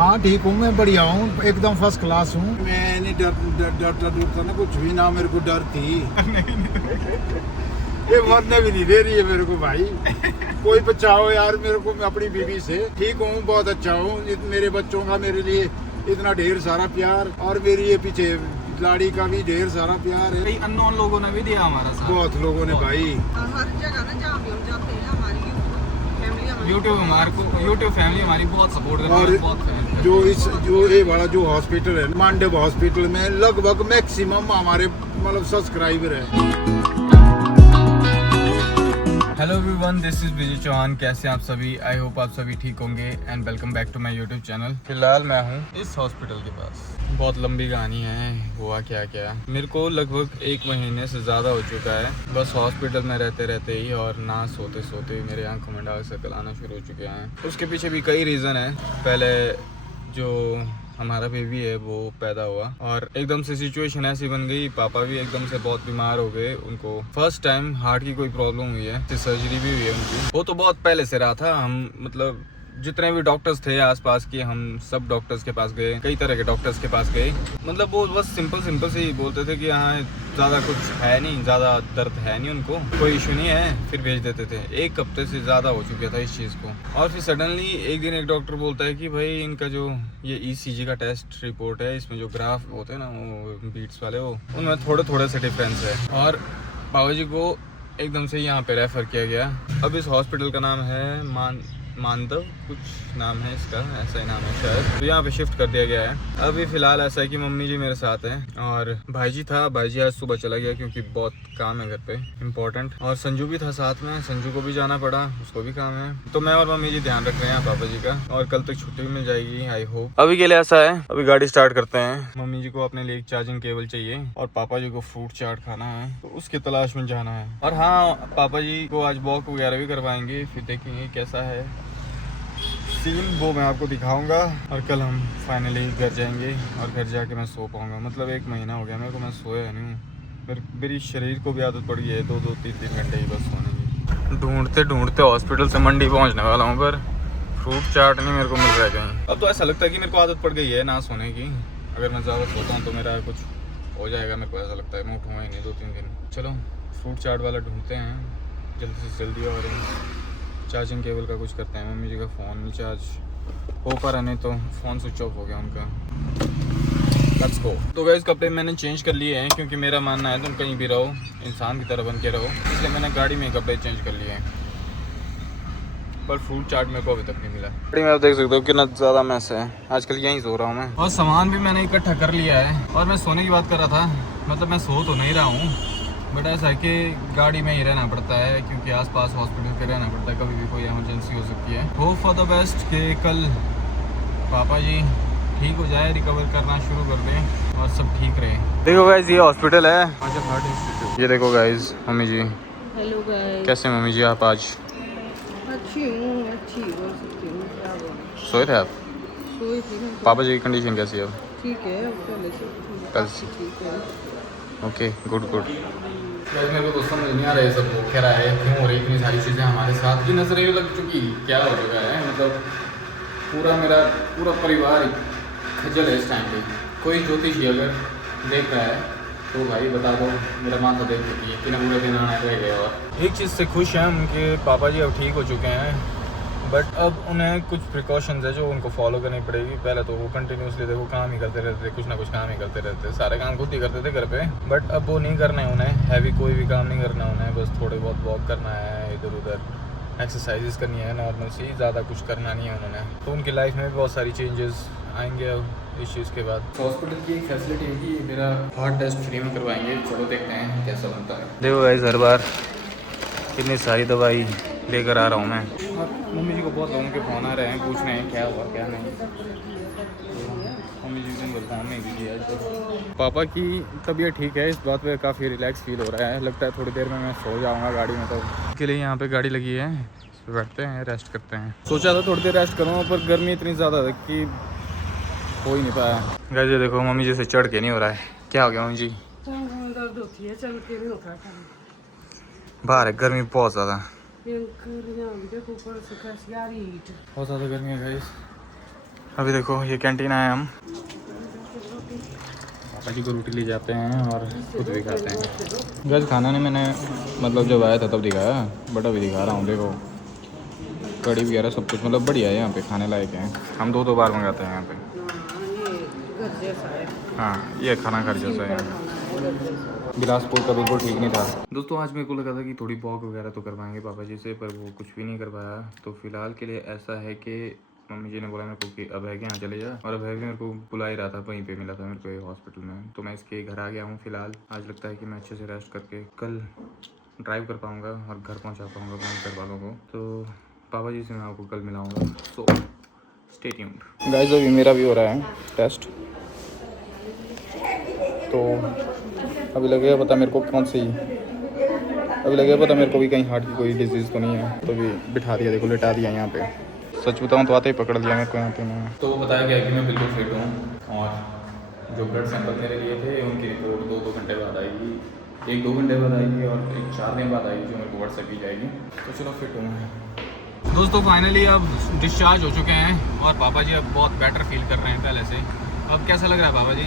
हाँ ठीक हूँ, मैं बढ़िया हूँ, एकदम फर्स्ट क्लास हूँ। मैं नहीं डरता ना कुछ भी, ना मेरे को डर थी। ये मरने भी नहीं दे रही है मेरे को भाई। कोई बचाओ यार मेरे को, मैं अपनी बीवी से ठीक हूँ, बहुत अच्छा हूँ। मेरे बच्चों का मेरे लिए इतना ढेर सारा प्यार, और मेरी ये पीछे लाड़ी का भी ढेर सारा प्यार है। कई अननोन लोगों ने भी दिया हमारा साथ, बहुत लोगों ने भाई। हर जगह ना जहाँ भी हम जाते हैं हमारी यूट्यूब फैमिली हमारी बहुत सपोर्ट करती और है, बहुत जो ये बड़ा जो हॉस्पिटल है मांडव हॉस्पिटल में लगभग मैक्सिमम हमारे मतलब सब्सक्राइबर है। हेलो एवरीवन, दिस इज विजय चौहान। कैसे हैं आप सभी? आई होप आप सभी ठीक होंगे and welcome back to my YouTube channel. फिलहाल मैं हूँ इस हॉस्पिटल के पास। बहुत लंबी कहानी है, हुआ क्या क्या मेरे को लगभग 1 महीने से ज़्यादा हो चुका है बस हॉस्पिटल में रहते रहते ही, और ना सोते सोते ही मेरे आंखों में डार्क सर्कल आना शुरू हो चुके हैं। उसके पीछे भी कई रीज़न है। पहले जो हमारा बेबी है वो पैदा हुआ और एकदम से सिचुएशन ऐसी बन गई, पापा भी एकदम से बहुत बीमार हो गए। उनको फर्स्ट टाइम हार्ट की कोई प्रॉब्लम हुई है, सर्जरी भी हुई है उनकी। वो तो बहुत पहले से रहा था। हम मतलब जितने भी डॉक्टर्स थे आसपास के, हम सब डॉक्टर्स के पास गए, कई तरह के डॉक्टर्स के पास गए। मतलब वो बस सिंपल से ही बोलते थे कि हाँ ज़्यादा कुछ है नहीं, ज़्यादा दर्द है नहीं, उनको कोई इशू नहीं है, फिर भेज देते थे। 1 हफ्ते से ज़्यादा हो चुका था इस चीज़ को। और फिर सडनली एक दिन एक डॉक्टर बोलता है कि भाई इनका जो ये ECG का टेस्ट रिपोर्ट है, इसमें जो ग्राफ होते हैं ना वो बीट्स वाले, वो उनमें थोड़े से डिफरेंस है। और बाबा जी को एकदम से यहाँ पे रेफ़र किया गया। अब इस हॉस्पिटल का नाम है मानदव कुछ नाम है इसका, ऐसा ही नाम है शायद। तो यहाँ पे शिफ्ट कर दिया गया है। अभी फिलहाल ऐसा है कि मम्मी जी मेरे साथ हैं और भाई जी था। भाई जी आज सुबह चला गया क्योंकि बहुत काम है घर पे इम्पोर्टेंट। और संजू भी था साथ में, संजू को भी जाना पड़ा, उसको भी काम है। तो मैं और मम्मी जी ध्यान रख रहे हैं पापा जी का, और कल तक छुट्टी भी मिल जाएगी आई होप। अभी के लिए ऐसा है, अभी गाड़ी स्टार्ट करते हैं। मम्मी जी को अपने लिए एक चार्जिंग केबल चाहिए और पापा जी को फ्रूट चाट खाना है, तो उसकी तलाश में जाना है। और हाँ, पापा जी को आज वॉक वगैरह भी करवाएंगे, फिर देखेंगे कैसा है सीन, वो मैं आपको दिखाऊंगा। और कल हम फाइनली घर जाएंगे और घर जाके मैं सो पाऊंगा। मतलब 1 महीना हो गया मेरे को, मैं सोया नहीं हूँ। मेरी शरीर को भी आदत पड़ गई है 2-2, 3-3 घंटे ही बस सोने की। ढूंढते हॉस्पिटल से मंडी पहुँचने वाला हूँ, पर फ्रूट चाट नहीं मेरे को मिल रहा है कहीं। अब तो ऐसा लगता है कि मेरे को आदत पड़ गई है ना सोने की। अगर मैं ज़्यादा सोता हूँ तो मेरा कुछ हो जाएगा, मेरे को ऐसा लगता है। मैं उठूँगा ही नहीं 2-3 दिन। चलो फ्रूट चाट वाला ढूंढते हैं जल्दी से जल्दी, और चार्जिंग केबल का कुछ करते हैं। मम्मी जी का फ़ोन नहीं चार्ज हो पा रहा, नहीं तो फ़ोन स्विच ऑफ हो गया उनका। Let's go. तो गाइस कपड़े मैंने चेंज कर लिए हैं क्योंकि मेरा मानना है तुम कहीं भी रहो इंसान की तरह बन के रहो, इसलिए मैंने गाड़ी में कपड़े चेंज कर लिए हैं। पर फ्रूट चाट मेरे को अभी तक नहीं मिला। गाड़ी में आप देख सकते हो कितना ज़्यादा मैस है, आजकल यहीं सो रहा हूँ मैं। और सामान भी मैंने इकट्ठा कर लिया है। और मैं सोने की बात कर रहा था, मतलब मैं सो तो नहीं रहा हूँ, बट ऐसा है कि गाड़ी में ही रहना पड़ता है क्योंकि आसपास हॉस्पिटल के रहना पड़ता है, कभी भी कोई इमरजेंसी हो सकती है। होप फॉर द बेस्ट कि कल पापा जी ठीक हो जाए, रिकवर करना शुरू कर दें और सब ठीक रहे। देखो गाइज ये हॉस्पिटल है, हार्ट इंस्टीट्यूट। ये देखो गाइज मम्मी जी। Hello guys. कैसे मम्मी जी आप आज? अच्छी बोल सकती हूँ, क्या बोलूं। सोए थे आप? सोई थी ना। पापा जी की कंडीशन कैसी है अब? ठीक है, अब पहले से कल से ठीक है। Okay good. मेरे को तो समझ नहीं आ रहा है सब हो क्या रहा है, क्यों हो रही इतनी सारी चीज़ें हमारे साथ की। नजरें लग चुकी, क्या हो चुका है, मतलब पूरा परिवार खजल है इस टाइम पे। कोई ज्योतिषी अगर देख रहा है तो भाई बता दो, मेरा माथा देख चुकी है कि पूरे दिन आना रह गया। और एक चीज़ से खुश हैं उनके पापा जी अब ठीक हो चुके हैं, बट अब उन्हें कुछ प्रिकॉशंस है जो उनको फॉलो करनी पड़ेगी। पहले तो वो कंटिन्यूसली देखो काम ही करते रहते, कुछ ना कुछ काम ही करते रहते, सारे काम खुद ही करते थे घर पे। बट अब वो नहीं करना है उन्हें, हैवी कोई भी काम नहीं करना उन्हें, बस थोड़े बहुत वॉक करना है, इधर उधर एक्सरसाइजेस करनी है नॉर्मल सी, ज़्यादा कुछ करना नहीं है उन्होंने। तो उनकी लाइफ में भी बहुत सारी चेंजेस आएंगे अब इस चीज़ के बाद। हॉस्पिटल की एक फैसिलिटी है कि मेरा हार्ट टेस्ट फ्री में करवाएंगे। चलो देखते हैं कैसा बनता है। देखो गाइस हर बार कितनी सारी दवाई लेकर आ रहा हूँ मैं। मम्मी जी को बहुत लोगों के फ़ोन आ रहे हैं, पूछ रहे हैं क्या हुआ क्या नहीं। मम्मी जी दिन भर फ़ोन नहीं की है। पापा की तबीयत ठीक है, इस बात पे काफ़ी रिलैक्स फील हो रहा है। लगता है थोड़ी देर में मैं सो जाऊँगा गाड़ी में। तो के लिए यहाँ पे गाड़ी लगी है, इस पर बैठते हैं, रेस्ट करते हैं। सोचा था थोड़ी देर रेस्ट करूँ, पर गर्मी इतनी ज़्यादा है कि हो ही नहीं पाया। गाइस ये देखो मम्मी जी से चढ़ के नहीं हो रहा है। क्या हो गया मम्मी जी? दर्द होती है, चल के नहीं होता। बाहर है गर्मी बहुत ज़्यादा, देखो ऊपर से कैसी आ रही हीट। बहुत ज़्यादा गर्मी है गाइस। अभी देखो ये कैंटीन आए हम, पापा जी को रोटी ले जाते हैं और खुद भी खाते हैं। गैस खाना नहीं मैंने मतलब जब आया था तब दिखाया, बट अभी दिखा रहा हूँ। देखो कड़ी वगैरह सब कुछ मतलब बढ़िया है यहाँ पे, खाने लायक है। हम दो बार मंगाते हैं यहाँ पे। घर जैसा है। हाँ ये खाना घर जैसा है। बिलासपुर का बिल्कुल ठीक नहीं था। दोस्तों आज मेरे को लगा था कि थोड़ी वॉक वगैरह तो करवाएंगे पापा जी से, पर वो कुछ भी नहीं करवाया। तो फिलहाल के लिए ऐसा है कि मम्मी जी ने बोला मेरे को कि अभय के यहाँ चले जा, और अभय भी मेरे को बुला ही रहा था, वहीं पे मिला था मेरे को हॉस्पिटल में। तो मैं इसके घर आ गया हूँ फिलहाल। आज लगता है कि मैं अच्छे से रेस्ट करके कल ड्राइव कर पाऊँगा और घर पहुँचा पाऊँगा अपने घर वालों को। तो पापा जी से मैं आपको कल मिलाऊँगा। So stay tuned guys. अभी मेरा भी हो रहा है टेस्ट, तो अभी लगेगा पता मेरे को कौन सी, अभी लगेगा पता मेरे को भी कहीं हार्ट की कोई डिजीज़ तो नहीं है। तो अभी बिठा दिया, देखो लिटा दिया यहाँ पे। सच बताऊँ तो आते ही पकड़ लिया मेरे को यहाँ पे। मैं तो बताया गया कि मैं बिल्कुल फिट हूँ, और जो ब्लड सैंपल मेरे लिए थे उनकी रिपोर्ट 2 घंटे बाद आएगी, 1-2 घंटे बाद आएगी, और 4 दिन बाद आएगी, जो मेरे को व्हाट्सएप की जाएगी। तो चलो फिट हूँ मैं। दोस्तों फाइनली अब डिस्चार्ज हो चुके हैं, और पापा जी अब बहुत बेटर फील कर रहे हैं पहले से। अब कैसा लग रहा है पापा जी?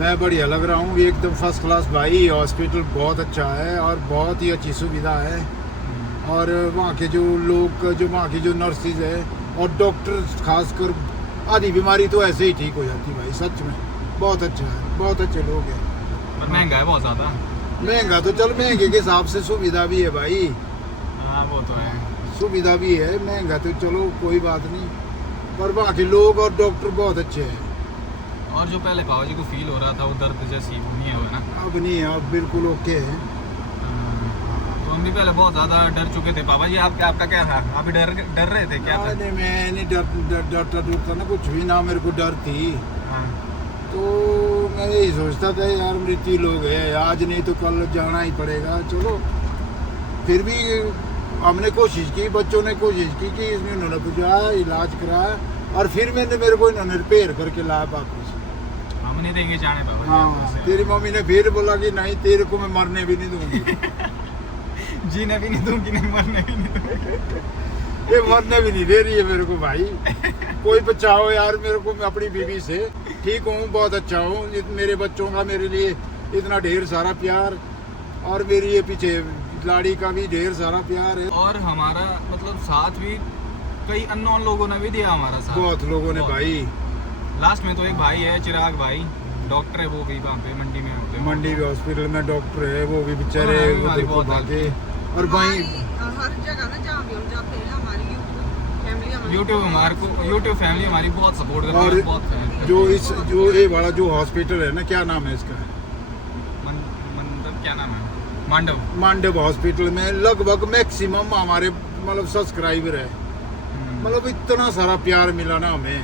मैं बढ़िया लग रहा हूँ, एकदम फर्स्ट क्लास भाई। हॉस्पिटल बहुत अच्छा है और बहुत ही अच्छी सुविधा है, और वहाँ के जो लोग, जो वहाँ की जो नर्सिस है और डॉक्टर, खासकर आधी बीमारी तो ऐसे ही ठीक हो जाती भाई। सच में बहुत अच्छा है, बहुत अच्छे लोग हैं। पर महंगा है बहुत ज़्यादा। महंगा तो चल, महंगे के हिसाब से सुविधा भी है भाई। हाँ वो तो है, सुविधा भी है। महंगा तो चलो कोई बात नहीं, पर वहाँ के लोग और डॉक्टर बहुत अच्छे हैं। और जो पहले पापा जी को फील हो रहा था वो दर्द जैसी नहीं है वो ना? अब नहीं है, अब बिल्कुल ओके है। तो हम भी पहले बहुत ज़्यादा डर चुके थे। पापा जी आपका क्या था? आप भी डर रहे थे क्या था? नहीं, मैं नहीं डरता ना कुछ भी, ना मेरे को डर थी। हाँ। तो मैं यही सोचता था यार मृत्यु लोग है, आज नहीं तो कल जाना ही पड़ेगा। चलो फिर भी हमने कोशिश की, बच्चों ने कोशिश की कि इसमें उन्होंने बुझाया, इलाज कराया, और फिर मेरे को इन्होंने रिपेयर करके लाया वापस। हम नहीं देंगे जाने पापा। हाँ, तेरी मम्मी ने फिर बोला कि नहीं तेरे को मैं मरने भी नहीं दूंगी। जीने भी नहीं दूंगी, नहीं मरने भी नहीं दूंगी। ये मरने भी नहीं दे रही है मेरे को भाई। कोई बचाओ यार मेरे को, मैं अपनी बीवी से ठीक हूँ, बहुत अच्छा हूँ। मेरे बच्चों का मेरे लिए इतना ढेर सारा प्यार, और मेरी ये पीछे लाड़ी का भी ढेर सारा प्यार है। और हमारा मतलब साथ भी कई अननोन लोगों ने भी दिया हमारा साथ, बहुत लोगों ने भाई। लास्ट में तो एक भाई है चिराग भाई, डॉक्टर है वो भी वहाँ पे मंडी में होते हैं। मंडी के हॉस्पिटल में डॉक्टर है, वो भी बेचारे हमारी बहुत भागे। और भाई हर जगह ना जहाँ भी हम जाते हैं हमारी यूट्यूब फैमिली हमारी बहुत सपोर्ट करती और है। बहुत जो ये वाला जो हॉस्पिटल है ना, क्या नाम है इसका? क्या नाम है? मांडव हॉस्पिटल में लगभग मैक्सिमम हमारे मतलब सब्सक्राइबर है। मतलब इतना सारा प्यार मिला ना हमें,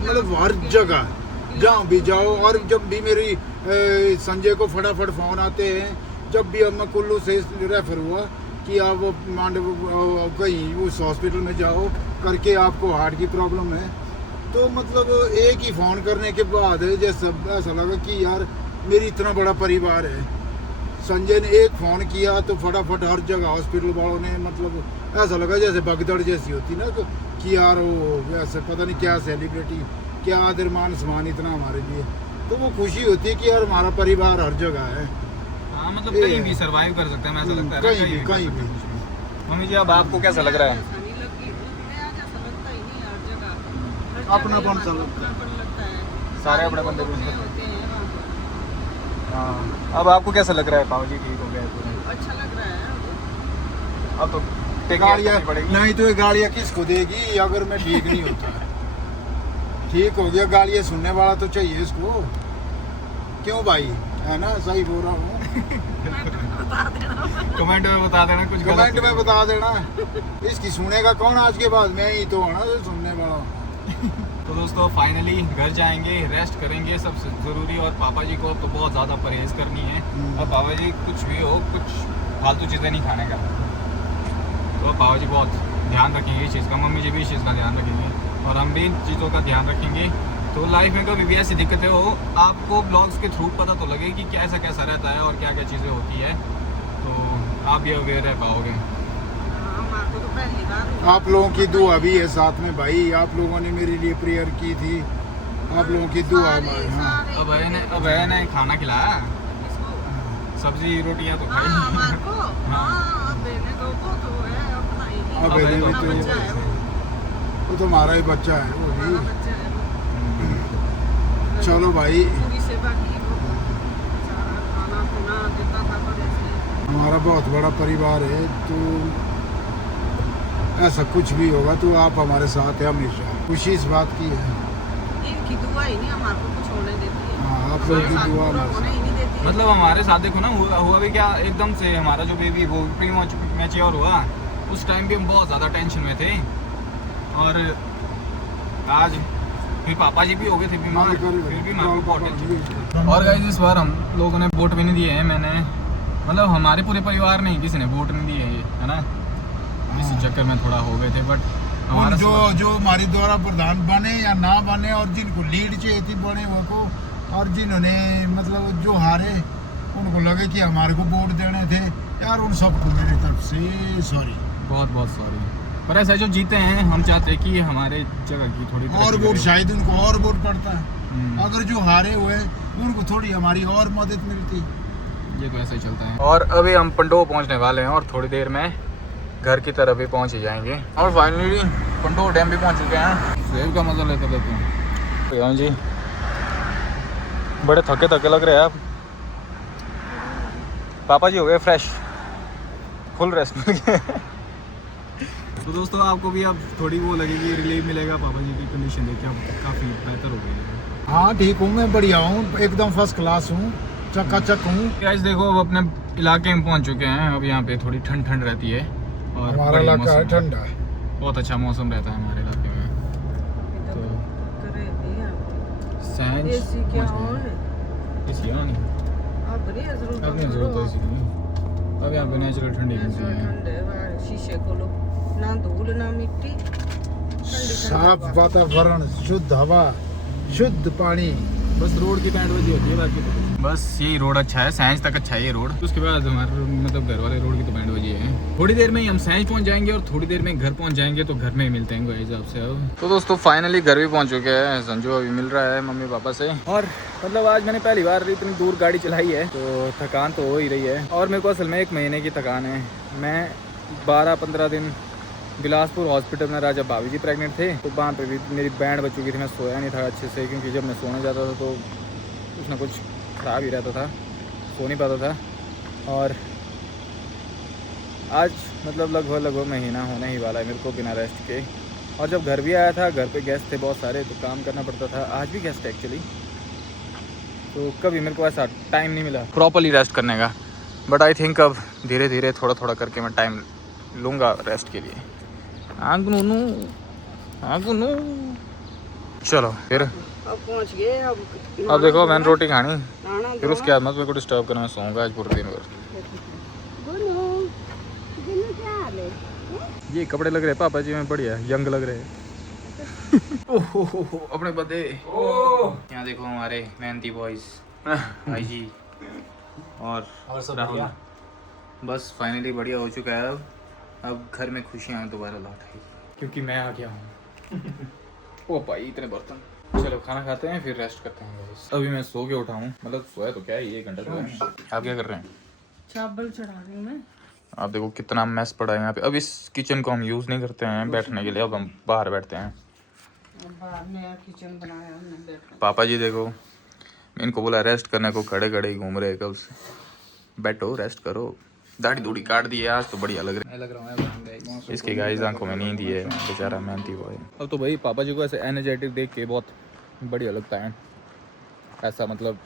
मतलब हर जगह जहाँ भी जाओ। और जब भी मेरी संजय को फटाफट फोन आते हैं, जब भी मैं कुल्लू से रेफर हुआ कि आप मांडव कहीं उस हॉस्पिटल में जाओ करके, आपको हार्ट की प्रॉब्लम है, तो मतलब एक ही फ़ोन करने के बाद जैसे ऐसा लगा कि यार मेरी इतना बड़ा परिवार है। संजय ने एक फ़ोन किया तो फटाफट हर जगह हॉस्पिटल वालों ने, मतलब ऐसा लगा जैसे भगदड़ जैसी होती ना, कि यार वो ऐसे पता नहीं क्या सेलिब्रिटी, क्या आदर मान सम्मान इतना हमारे लिए। तो वो खुशी होती है कि यार हमारा परिवार हर जगह है। हाँ मतलब कहीं भी सरवाइव कर सकते हैं, ऐसा लगता है कहीं भी। मम्मी जी अब आपको कैसा लग रहा है? अपनापन सा लगता है, सारे अपने बंदे होते हैं वहाँ पर। हाँ। अब आपको कैसा लग रहा है? पापा जी ठीक हो गए? अच्छा लग रहा है। अब तो गाड़ियाँ नहीं तो ये गाड़ियाँ किसको देगी अगर मैं ठीक नहीं होता? ठीक हो गया, गालियाँ सुनने वाला तो चाहिए इसको, क्यों भाई? है ना, सही बोल रहा हूँ। कमेंट में बता देना, कुछ कमेंट में बता देना। इसकी सुनेगा कौन आज के बाद? मैं ही तो होना जो सुनने वाला। तो दोस्तों फाइनली घर जाएंगे, रेस्ट करेंगे सबसे ज़रूरी। और पापा जी को तो बहुत ज़्यादा परहेज़ करनी है, और पापा जी कुछ भी हो, कुछ फालतू चीज़ें नहीं खाने का। तो पापा जी बहुत ध्यान रखेंगे इस चीज़ का, मम्मी जी भी इस चीज़ का ध्यान रखेंगे, और हम भी इन चीज़ों का ध्यान रखेंगे। तो लाइफ में कभी भी ऐसी दिक्कतें हो, आपको ब्लॉग्स के थ्रू पता तो लगे कि कैसा कैसा रहता है और क्या क्या चीज़ें होती है, तो आप भी अवेयर रह पाओगे। हमारे को तो आप लोगों की दुआ भी है साथ में भाई। आप लोगों ने मेरे लिए प्रेयर की थी, आप लोगों की दुआ हमारे। हाँ अब भैया ने खाना खिलाया, सब्जी रोटियां तो खाई। अब भी तो वो तो हमारा ही बच्चा है वो भी। चलो भाई, हमारा बहुत बड़ा परिवार है, तो ऐसा कुछ भी होगा तो आप हमारे साथ है हमेशा। खुशी इस बात की है, इनकी दुआ ही नहीं हमारे को कुछ होने देती है। हाँ आप लोगों की दुआ पूरा होने ही नहीं देती है। मतलब हमारे साथ देखो ना, हुआ भी क्या एकदम से हमारा जो बेबी वो प्री मैच्योर हुआ, उस टाइम भी हम बहुत ज़्यादा टेंशन में थे, और आज फिर पापा जी भी हो गए थे बीमार, फिर भी हमारे को बहुत टेंशन। और गाइस इस बार हम लोगों ने वोट भी नहीं दिए हैं। मैंने मतलब हमारे पूरे परिवार ने किसी ने वोट नहीं दिए ये, है ना, इस चक्कर में थोड़ा हो गए थे। बट हमारा जो हमारे द्वारा प्रधान बने या ना बने, और जिनको लीड चाहिए थी बने वो को, और जिन्होंने मतलब जो हारे उनको लगे कि हमारे को वोट देने थे यार, उन सबको मेरी तरफ से सॉरी, बहुत बहुत सॉरी। पर ऐसा जो जीते हैं हम चाहते हैं कि हमारे जगह की थोड़ी और वोट शायद उनको और वोट पड़ता है। हम्म। अगर जो हारे हुए उनको थोड़ी हमारी और मदद मिलती। ये तो ऐसा ही चलता है। और अभी हम पंडो पहुंचने वाले हैं, और थोड़ी देर में घर की तरफ भी पहुंच ही जाएंगे। और फाइनली पंडो डैम भी पहुंच चुके हैं। सेब का मजा लेते लेते हैं। हाँ जी, बड़े थके थके लग रहे हैं आप। पापा जी हो गए फ्रेश, फुल रेस्ट मिल गया। तो दोस्तों आपको भी अब थोड़ी वो लगेगी, रिलीफ मिलेगा। पापा जी की कंडीशन देख के अब काफ़ी बेहतर हो गई है। हाँ ठीक हूँ, मैं बढ़िया हूँ, एकदम फर्स्ट क्लास हूँ, चकाचक हूँ। गाइस देखो अब अपने इलाके में पहुंच चुके हैं। अब यहाँ पे थोड़ी ठंड ठंड रहती है, और हमारा इलाका है ठंडा, बहुत अच्छा मौसम रहता है हमारे इलाके में। तो सैंज एसी क्या ऑन है? एसी ऑन है, अब नहीं है जरूरत। अब नहीं जरूरत है एसी की। अब यहाँ पे नेचुरल ठंडी मिलती है। ठंड है बाहर, शीशे खोलो, ना धूल ना मिट्टी, साफ वातावरण, शुद्ध हवा, शुद्ध पानी। बस रोड की बैंड बजी होती है, बाकी तो बस यही रोड अच्छा है, सैंज तक अच्छा है ये रोड। उसके बाद हमारे मतलब घर वाले रोड की तो बैंड बजी है। थोड़ी देर में ही हम सैंज पहुंच जाएंगे, और थोड़ी देर में घर पहुंच जाएंगे, तो घर में ही मिलते हैं गाइस आपसे। अब तो दोस्तों फाइनली घर भी पहुंच चुके हैं। संजू अभी मिल रहा है मम्मी पापा से। और मतलब आज मैंने पहली बार इतनी दूर गाड़ी चलाई है, तो थकान तो हो ही रही है। और मेरे को असल में 1 महीने की थकान है। मैं 12-15 दिन बिलासपुर हॉस्पिटल में राजा भाभी जी प्रेग्नेंट थे, तो वहाँ पे भी मेरी बैंड बच चुकी थी। मैं सोया नहीं था अच्छे से, क्योंकि जब मैं सोने जाता था तो कुछ ना कुछ खराब ही रहता था, सो नहीं पाता था। और आज मतलब लगभग महीना होने ही वाला है मेरे को बिना रेस्ट के। और जब घर भी आया था, घर पे गेस्ट थे बहुत सारे, तो काम करना पड़ता था। आज भी गेस्ट है एक्चुअली, तो कभी मेरे को ऐसा टाइम नहीं मिला प्रॉपरली रेस्ट करने का। बट आई थिंक अब धीरे धीरे थोड़ा थोड़ा करके मैं टाइम लूँगा रेस्ट के लिए। चलो फिर अब पहुंच गए। अब देखो मैंने रोटी खानी, नहाना फिर उसके बाद मत मेरे को डिस्टर्ब करना। मैं सोऊंगा आज पूरे दिन भर। ये कपड़े लग रहे हैं पापा जी में बढ़िया, यंग लग रहे हैं। ओहो अपने बदे। यहाँ देखो हमारे मेहनती बॉयज भाई जी और राहुल। बस फाइनली बढ़िया हो चुका है। अब घर में खुशियाँ दोबारा लौट आई, क्योंकि मैं आ गया हूँ। ओ भाई इतने बर्तन। चलो खाना खाते हैं, फिर रेस्ट करते हैं गाइस। अभी मैं सो के उठा हूँ, मतलब सोया तो क्या है, 1 घंटा सोया है। आप क्या कर रहे हैं? चावल चढ़ा रही हूँ मैं। आप देखो कितना मैस पड़ा है यहाँ पे। अब इस किचन को हम यूज़ नहीं करते हैं बैठने के लिए, अब हम बाहर बैठते हैं। बाहर नया किचन बनाया हमने बैठने। पापा जी देखो, इनको बोला रेस्ट करने को, खड़े खड़े ही घूम रहे कब से। बैठो रेस्ट करो। दाढ़ी दूढ़ी काट दी है आज, तो बढ़िया लग रहा है। इसकी गाइस आंखों में नींद है, बेचारा मेहनती बॉय। अब तो भाई पापा जी को ऐसे एनर्जेटिक देख के बहुत बढ़िया लगता है। ऐसा मतलब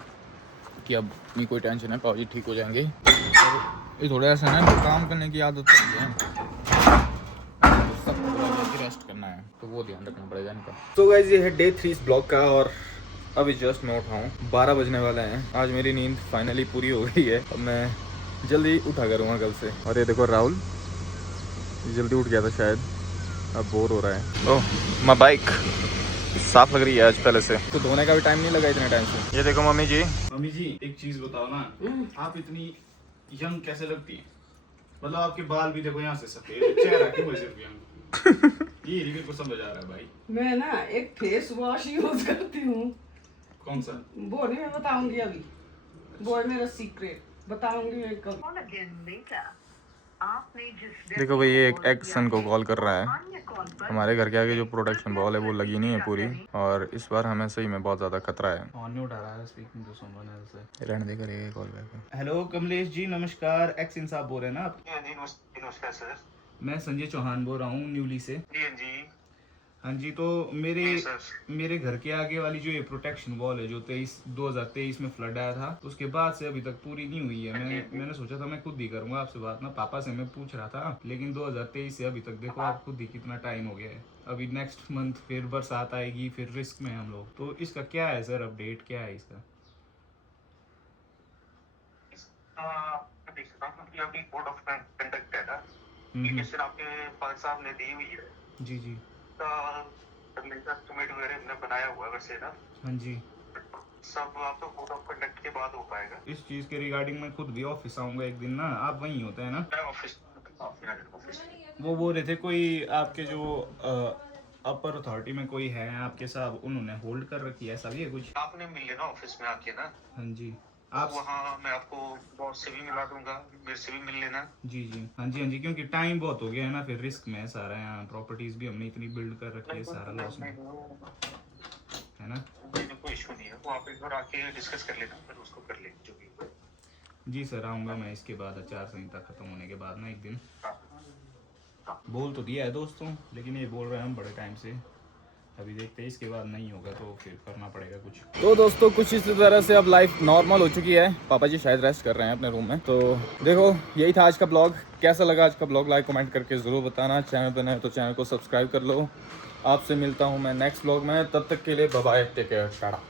कि अब नहीं कोई टेंशन है, पापा जी ठीक हो जाएंगे। ये थोड़ा ऐसा ना काम करने की आदत है, तो सब रेस्ट करना है, तो वो ध्यान रखना पड़ेगा इनका। तो गाइस ये है डे 3 इस ब्लॉग का, और अभी जस्ट मैं उठा हूँ, 12 बजने वाले हैं। आज मेरी नींद फाइनली पूरी हो गई है। अब मैं जल्दी उठा करूँगा कल से। और ये देखो राहुल जल्दी उठ गया था शायद, अब बोर हो रहा है। ओह माय बाइक साफ लग रही है आज पहले से, तो धोने का भी टाइम नहीं लगा इतने टाइम से। ये देखो मम्मी जी। मम्मी जी एक चीज बताओ ना, आप इतनी यंग कैसे लगती हैं? मतलब आपके बाल भी देखो यहाँ से सफेद, चेहरा क्यों वैसे भी ये नहीं को समझ आ रहा है भाई। मैं ना एक फेस वॉश यूज करती हूँ। कौन सा? वो नहीं मैं बताऊंगी अभी, वो है मेरा सीक्रेट, बताऊंगी मैं कब। देखो भाई ये एक एक्सन को कॉल कर रहा है। हमारे घर के आगे जो प्रोटेक्शन वॉल है वो लगी नहीं है पूरी, और इस बार हमें सही में बहुत ज़्यादा खतरा है। फोन नहीं उठा रहा है, स्पीकिंग टू समवन एल्स है। रहने दे करेगा call back. Hello Kamlesh ji नमस्कार, एक्सन साहब बोल रहे हैं ना आप? जी नमस्कार सर। मैं संजय चौहान बोल रहा हूँ न्यूली से। जी हाँ जी, तो मेरे जी सर। मेरे घर के आगे वाली जो ये प्रोटेक्शन वॉल है जो 2023 में फ्लड आया था, उसके बाद से अभी तक पूरी नहीं हुई है। मैंने सोचा था मैं खुद ही करूंगा आपसे बात ना, पापा से मैं पूछ रहा था, लेकिन 2023 से अभी तक देखो आप खुद ही कितना टाइम हो गया है। अभी नेक्स्ट मंथ फिर बरसात आएगी, फिर रिस्क में हम लोग, तो इसका क्या है सर अपडेट, क्या है इसका? देख सकता हूँ क्योंकि अभी कोड ऑफ कंडक्ट है ना, एप्लीकेशन आपके फादर साहब ने दी हुई है। जी जी। एस्टिमेट वगैरह हमने बनाया हुआ है वैसे ना। हाँ जी। सब आपको कोड ऑफ कंडक्ट के बाद हो पाएगा। इस चीज के रिगार्डिंग मैं खुद भी ऑफिस आऊंगा एक दिन ना, आप वहीं होते हैं ना? ऑफिस वो बोल रहे थे कोई आपके जो अपर अथॉरिटी में कोई है आपके साहब, उन्होंने होल्ड कर रखी है, ऐसा भी है कुछ? आपने मिल लेना ऑफिस में आके ना। हाँ जी। आप वहाँ मैं आपको बॉस से भी मिला दूंगा, मेरे से भी मिल लेना। जी जी हाँ जी हाँ जी, क्योंकि टाइम बहुत हो गया है ना, फिर रिस्क में है सारा। यहाँ प्रॉपर्टीज भी हमने इतनी बिल्ड कर रखी है, सारा लॉस में है ना। कोई इशू नहीं है, वो आप एक बार आके डिस्कस कर लेना, फिर उसको कर लेंगे जो भी। जी सर आऊँगा मैं इसके बाद, आचार संहिता खत्म होने के बाद ना एक दिन। बोल तो दिया है दोस्तों, लेकिन ये बोल रहे हैं हम बड़े टाइम से, अभी देखते हैं इसके बाद नहीं होगा तो फिर करना पड़ेगा कुछ। तो दोस्तों कुछ इसी तरह से अब लाइफ नॉर्मल हो चुकी है। पापा जी शायद रेस्ट कर रहे हैं अपने रूम में। तो देखो यही था आज का ब्लॉग। कैसा लगा आज का ब्लॉग लाइक कमेंट करके ज़रूर बताना। चैनल पर नए तो चैनल को सब्सक्राइब कर लो। आपसे मिलता हूँ मैं नेक्स्ट ब्लॉग में, तब तक के लिए bye bye, take care, Tata.